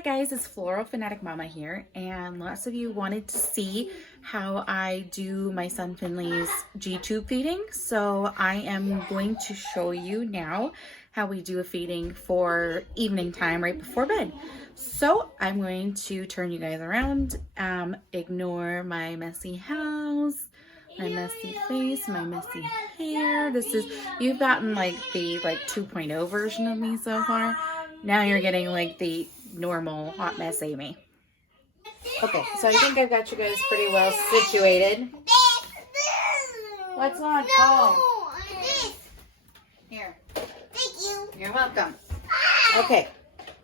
Hi guys, it's Floral Fanatic Mama here, and lots of you wanted to see how I do my son Finley's G-tube feeding. So I am going to show you now how we do a feeding for evening time right before bed. So I'm going to turn you guys around, ignore my messy house, my messy face, my messy hair. You've gotten like the 2.0 version of me so far. Now you're getting like the normal hot mess Amy. Okay, so I think I've got you guys pretty well situated. What's on? Oh, here. Thank you. You're welcome. Okay,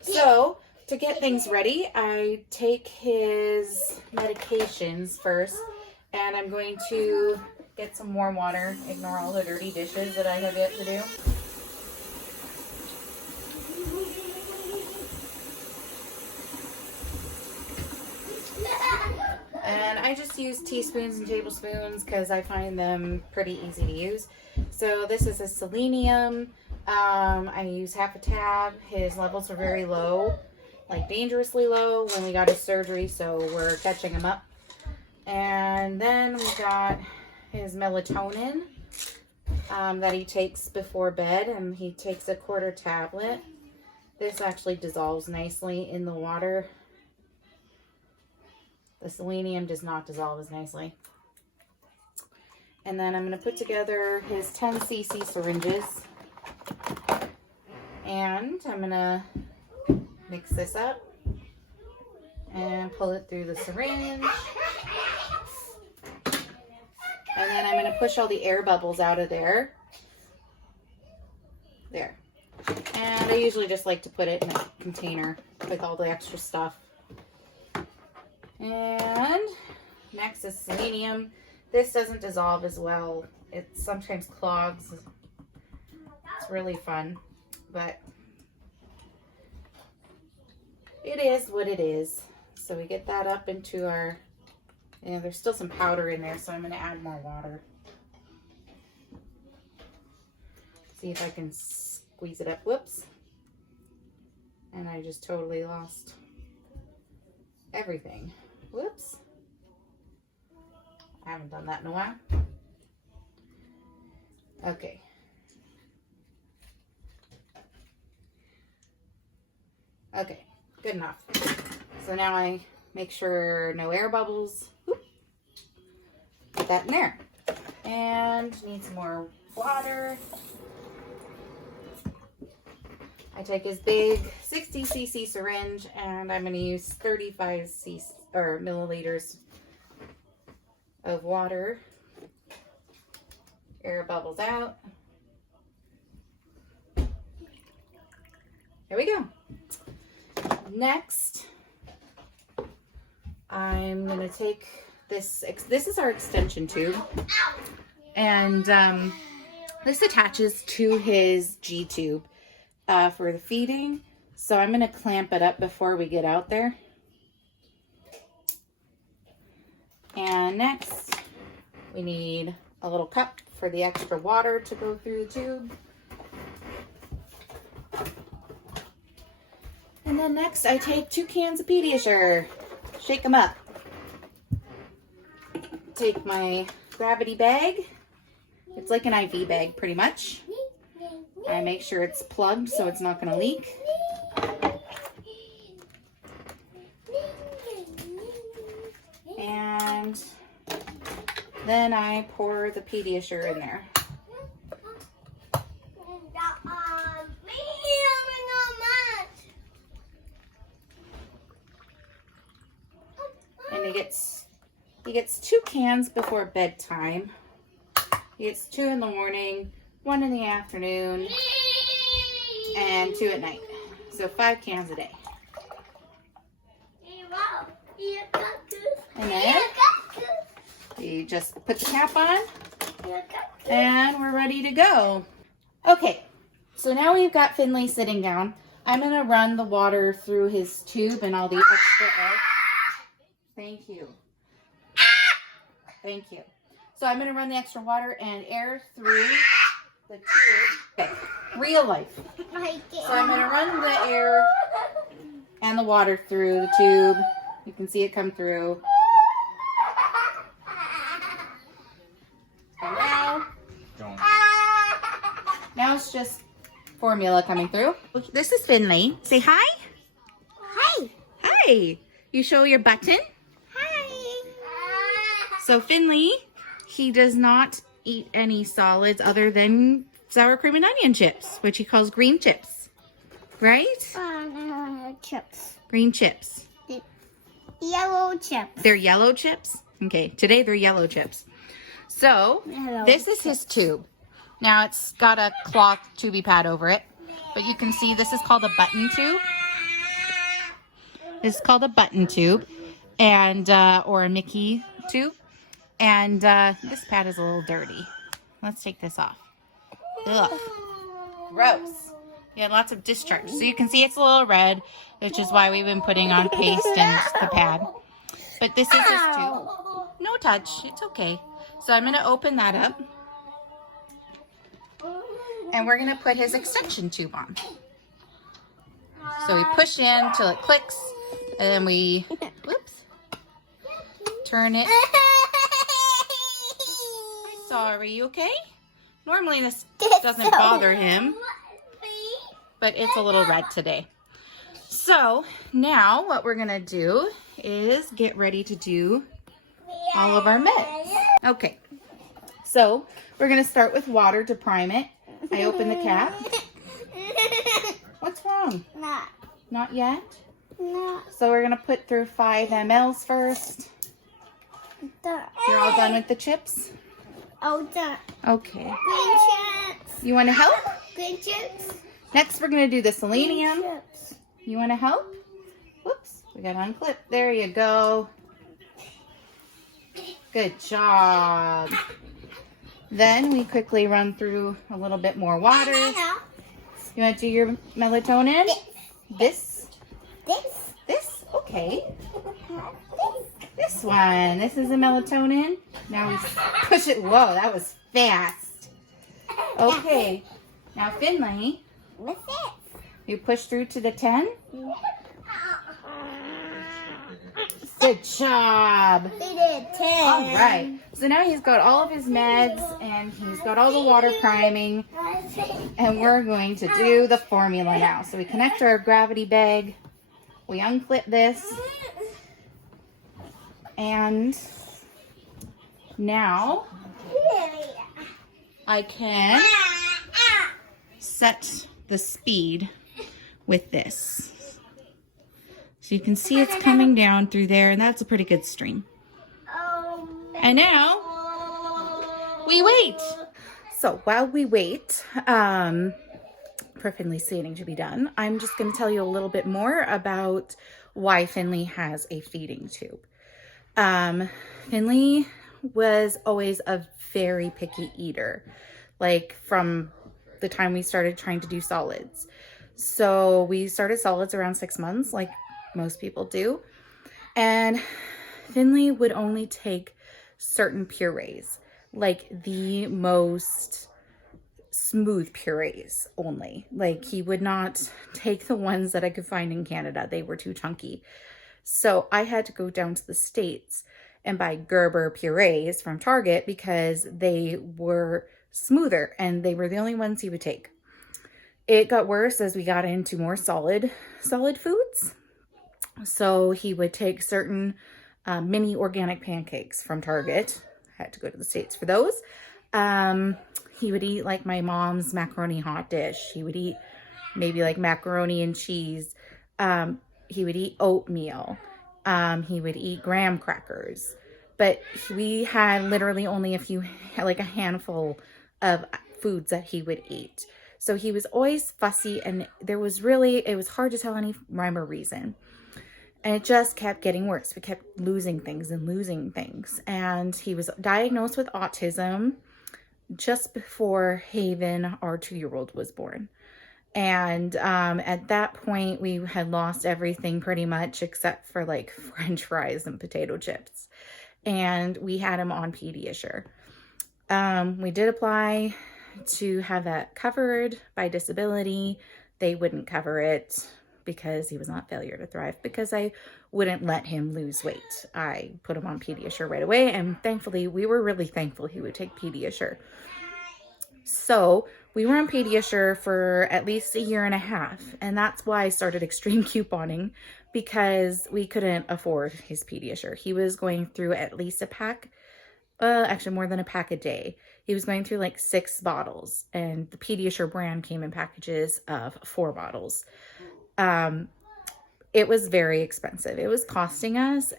so to get things ready, I take his medications first, and I'm going to get some warm water. Ignore all the dirty dishes that I have yet to do. And I just use teaspoons and tablespoons because I find them pretty easy to use. So this is a selenium. I use half a tab. His levels are very low, like dangerously low when we got his surgery, so we're catching him up. And then we got his melatonin that he takes before bed, and he takes a quarter tablet. This actually dissolves nicely in the water. The selenium does not dissolve as nicely. And then I'm going to put together his 10 cc syringes. And I'm going to mix this up and pull it through the syringe. And then I'm going to push all the air bubbles out of there. There. And I usually just like to put it in a container with all the extra stuff. And next is selenium. This doesn't dissolve as well. It sometimes clogs. It's really fun, but it is what it is. So we get that up into our, there's still some powder in there, so I'm going to add more water. See if I can squeeze it up. Whoops. And I just totally lost everything. Whoops. I haven't done that in a while. Okay. Okay, good enough. So now I make sure no air bubbles. Whoop. Put that in there. And need some more water. I take his big 60 cc syringe, and I'm going to use 35 milliliters of water. Air bubbles out. There we go. Next, I'm going to take this. This is our extension tube, and this attaches to his G-tube. For the feeding. So I'm going to clamp it up before we get out there. And next, we need a little cup for the extra water to go through the tube. And then next, I take 2 cans of Pediasure. Shake them up. Take my gravity bag. It's like an IV bag, pretty much. I make sure it's plugged so it's not going to leak. And then I pour the Pediasure in there. And he gets 2 cans before bedtime. He gets 2 in the morning, 1 in the afternoon, and 2 at night. So 5 cans a day. And then you just put the cap on, and we're ready to go. Okay, so now we've got Finley sitting down. I'm going to run the water through his tube and all the extra air. Thank you. Thank you. So I'm going to run the extra water and air through the tube. Okay, real life. So I'm going to run the air and the water through the tube. You can see it come through. And now it's just formula coming through. This is Finley. Say hi. Hi. Hi. You show your button. Hi. So Finley, he does not eat any solids other than sour cream and onion chips, which he calls green chips. Right? Chips. Green chips. Yellow chips. They're yellow chips? Okay, today they're yellow chips. So, this is his tube. Now it's got a cloth tubey pad over it, but you can see this is called a button tube. This is called a button tube, and or a Mickey tube. And this pad is a little dirty. Let's take this off. Ugh. Gross. You had lots of discharge. So you can see it's a little red, which is why we've been putting on paste and the pad. But this is his tube. No touch. It's okay. So I'm going to open that up. And we're going to put his extension tube on. So we push in till it clicks. And then we, whoops, turn it. Sorry, you okay? Normally this doesn't bother him, but it's a little red today. So now what we're gonna do is get ready to do all of our meds. Okay, so we're gonna start with water to prime it. I open the cap. What's wrong? Not yet? No. So we're gonna put through 5 mLs first. You're all done with the chips? Oh, done. Okay. Green chips. You want to help? Green chips. Next, we're going to do the selenium. Green chips. You want to help? Whoops. We got to unclip. There you go. Good job. Then we quickly run through a little bit more water. You want to do your melatonin? This? This? Okay. This one. This is a melatonin. Now we push it. Whoa, that was fast. Okay. Now, Finley, What's it? you push through to the 10. Good job. We did 10. All right. So now he's got all of his meds and he's got all the water priming. And we're going to do the formula now. So we connect our gravity bag. We unclip this. And now I can set the speed with this. So you can see it's coming down through there, and that's a pretty good stream. And now we wait. So while we wait for Finley's feeding to be done, I'm just going to tell you a little bit more about why Finley has a feeding tube. Finley was always a very picky eater, like from the time we started trying to do solids. So we started solids around 6 months, like most people do. And Finley would only take certain purees, like the most smooth purees only. Like he would not take the ones that I could find in Canada. They were too chunky. So I had to go down to the States and buy Gerber purees from Target because they were smoother and they were the only ones he would take. It got worse as we got into more solid foods. So he would take certain mini organic pancakes from Target. I had to go to the States for those. He would eat like my mom's macaroni hot dish. He would eat maybe like macaroni and cheese. He would eat oatmeal. He would eat graham crackers. But we had literally only a handful of foods that he would eat. So he was always fussy, and it was hard to tell any rhyme or reason. And it just kept getting worse. We kept losing things. And he was diagnosed with autism just before Haven, our 2-year-old, was born. And at that point, we had lost everything pretty much except for like French fries and potato chips. And we had him on Pediasure. We did apply to have that covered by disability. They wouldn't cover it because he was not failure to thrive, because I wouldn't let him lose weight. I put him on Pediasure right away, and thankfully, we were really thankful he would take Pediasure. So we were on Pediasure for at least a year and a half, and that's why I started extreme couponing, because we couldn't afford his Pediasure. He was going through at least a pack, actually more than a pack a day. He was going through like 6 bottles, and the Pediasure brand came in packages of 4 bottles. It was very expensive. It was costing us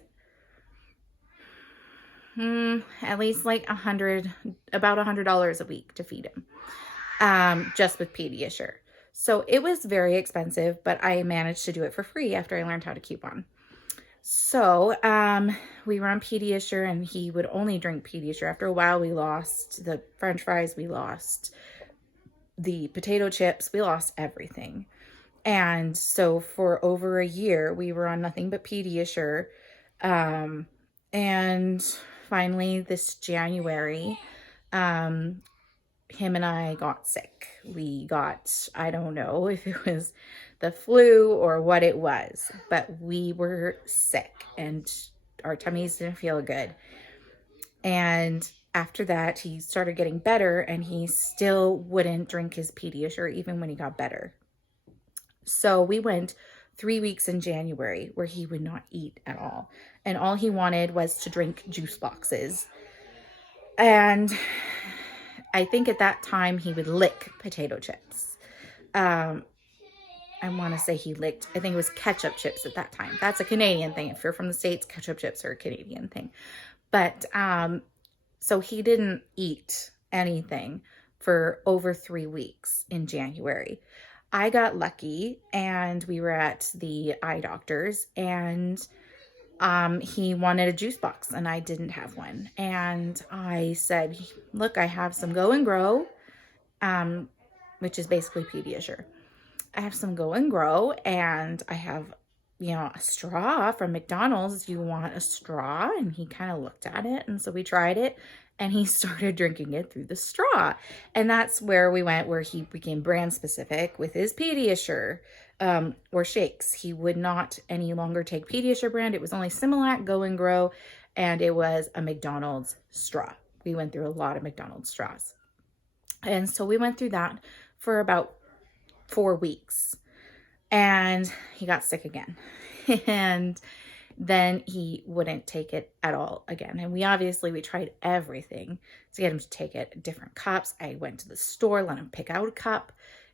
at least like about $100 a week to feed him, just with Pediasure. So it was very expensive, but I managed to do it for free after I learned how to coupon. So we were on Pediasure, and he would only drink Pediasure. After a while, we lost the French fries, we lost the potato chips, we lost everything. And so for over a year, we were on nothing but Pediasure. And finally, this January, him and I got sick. We got, I don't know if it was the flu or what it was, but we were sick and our tummies didn't feel good. And after that, he started getting better, and he still wouldn't drink his Pediasure even when he got better. So we went 3 weeks in January where he would not eat at all. And all he wanted was to drink juice boxes. And I think at that time he would lick potato chips. I want to say he licked, I think it was ketchup chips at that time. That's a Canadian thing. If you're from the States, ketchup chips are a Canadian thing. But so he didn't eat anything for over 3 weeks in January. I got lucky, and we were at the eye doctor's, and he wanted a juice box, and I didn't have one. And I said, look, I have some Go and Grow, which is basically Pediasure. I have some Go and Grow, and I have, a straw from McDonald's. Do you want a straw? And he kind of looked at it, and so we tried it, and he started drinking it through the straw. And that's where we went, where he became brand specific with his Pediasure, or shakes. He would not any longer take Pediasure brand. It was only Similac, Go and Grow, and it was a McDonald's straw. We went through a lot of McDonald's straws. And so we went through that for about 4 weeks, and he got sick again. And then he wouldn't take it at all again. And we tried everything to get him to take it. Different cups. I went to the store, let him pick out a cup.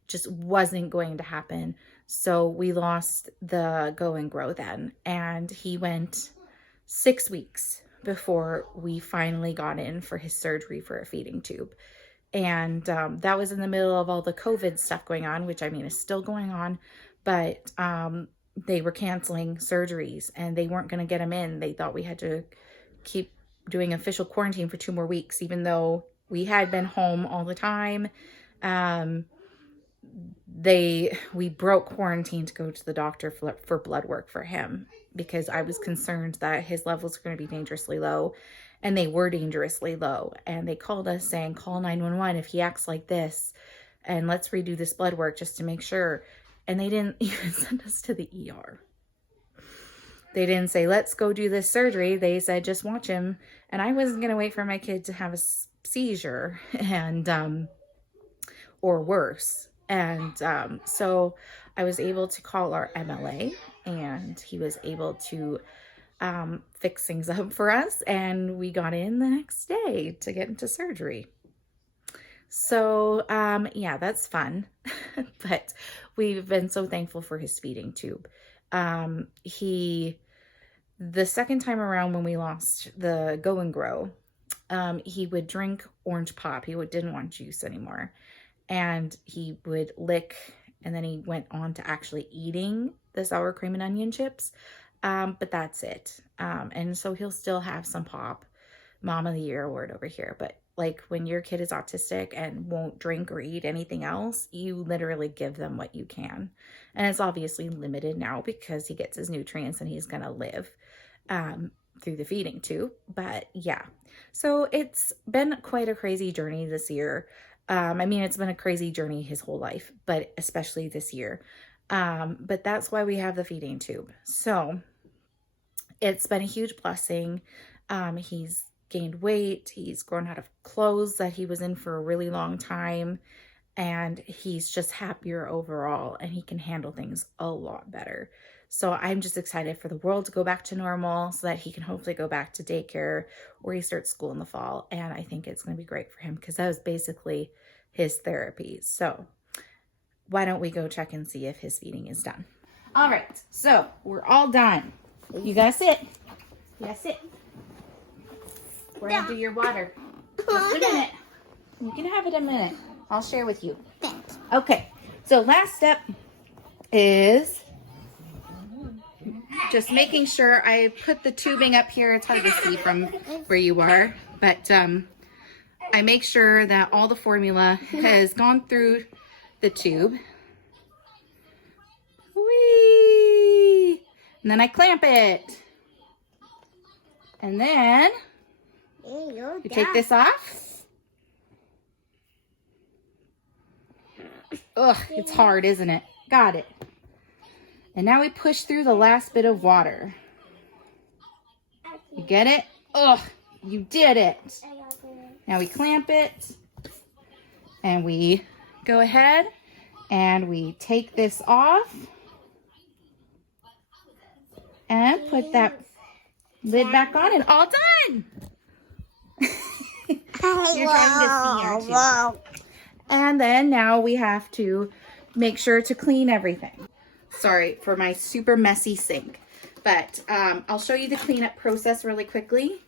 Just wasn't going to happen. So we lost the Go and Grow then. And he went 6 weeks before we finally got in for his surgery for a feeding tube. And that was in the middle of all the COVID stuff going on, which is still going on. But they were canceling surgeries, and they weren't going to get him in. They thought we had to keep doing official quarantine for 2 more weeks, even though we had been home all the time. We broke quarantine to go to the doctor for blood work for him, because I was concerned that his levels were going to be dangerously low, and they were dangerously low. And they called us saying, call 911 if he acts like this, and let's redo this blood work just to make sure. And they didn't even send us to the ER. They didn't say, let's go do this surgery. They said, just watch him. And I wasn't going to wait for my kid to have a seizure and, or worse. And so I was able to call our MLA, and he was able to fix things up for us. And we got in the next day to get into surgery. So, yeah, that's fun. But we've been so thankful for his feeding tube. The second time around when we lost the Go and Grow, he would drink orange pop. He didn't want juice anymore. And he would lick, and then he went on to actually eating the sour cream and onion chips. But that's it. And so he'll still have some pop. Mom of the Year award over here. But like when your kid is autistic and won't drink or eat anything else, you literally give them what you can. And it's obviously limited now because he gets his nutrients and he's going to live through the feeding tube. But yeah, so it's been quite a crazy journey this year. It's been a crazy journey his whole life, but especially this year. But that's why we have the feeding tube. So it's been a huge blessing. He's gained weight. He's grown out of clothes that he was in for a really long time. And he's just happier overall, and he can handle things a lot better. So I'm just excited for the world to go back to normal so that he can hopefully go back to daycare or he starts school in the fall. And I think it's going to be great for him because that was basically his therapy. So why don't we go check and see if his feeding is done? All right, so we're all done. You gotta sit. You gotta sit. We're gonna do your water. Just a minute. You can have it a minute. I'll share with you. Thanks. Okay, so last step is just making sure I put the tubing up here. It's hard to see from where you are, but I make sure that all the formula has gone through the tube. Whee! And then I clamp it. And then you take this off. Ugh, it's hard, isn't it? Got it. And now we push through the last bit of water. You get it? Ugh, you did it. Now we clamp it. And we go ahead and we take this off. And put that lid back on and all done. You're trying to see your tube. And then now we have to make sure to clean everything. Sorry for my super messy sink, but I'll show you the cleanup process really quickly.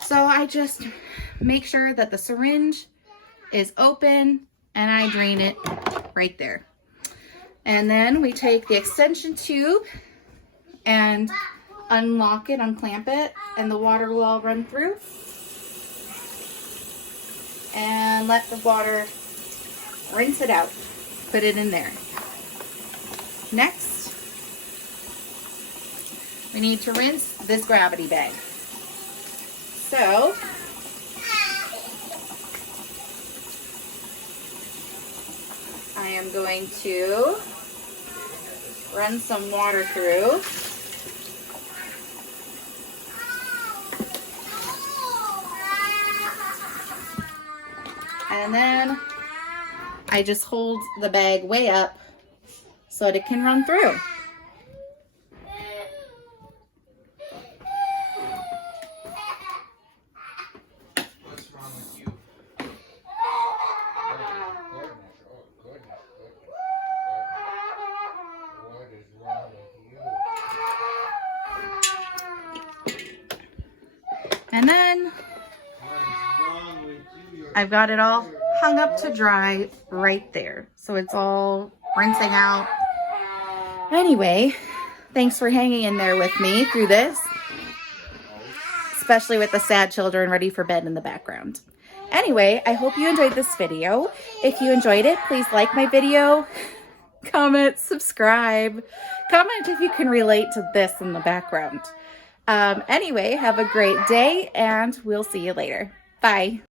So I just make sure that the syringe is open and I drain it right there. And then we take the extension tube and unlock it, unclamp it, and the water will all run through. And let the water rinse it out. Put it in there. Next, we need to rinse this gravity bag. So, I am going to run some water through. And then I just hold the bag way up so that it can run through. What's wrong with you? What is wrong with you? And then What is wrong with you? I've got it all hung up to dry right there. So it's all rinsing out. Anyway, thanks for hanging in there with me through this, especially with the sad children ready for bed in the background. Anyway, I hope you enjoyed this video. If you enjoyed it, please like my video, comment, subscribe, comment if you can relate to this in the background. Anyway, have a great day and we'll see you later. Bye.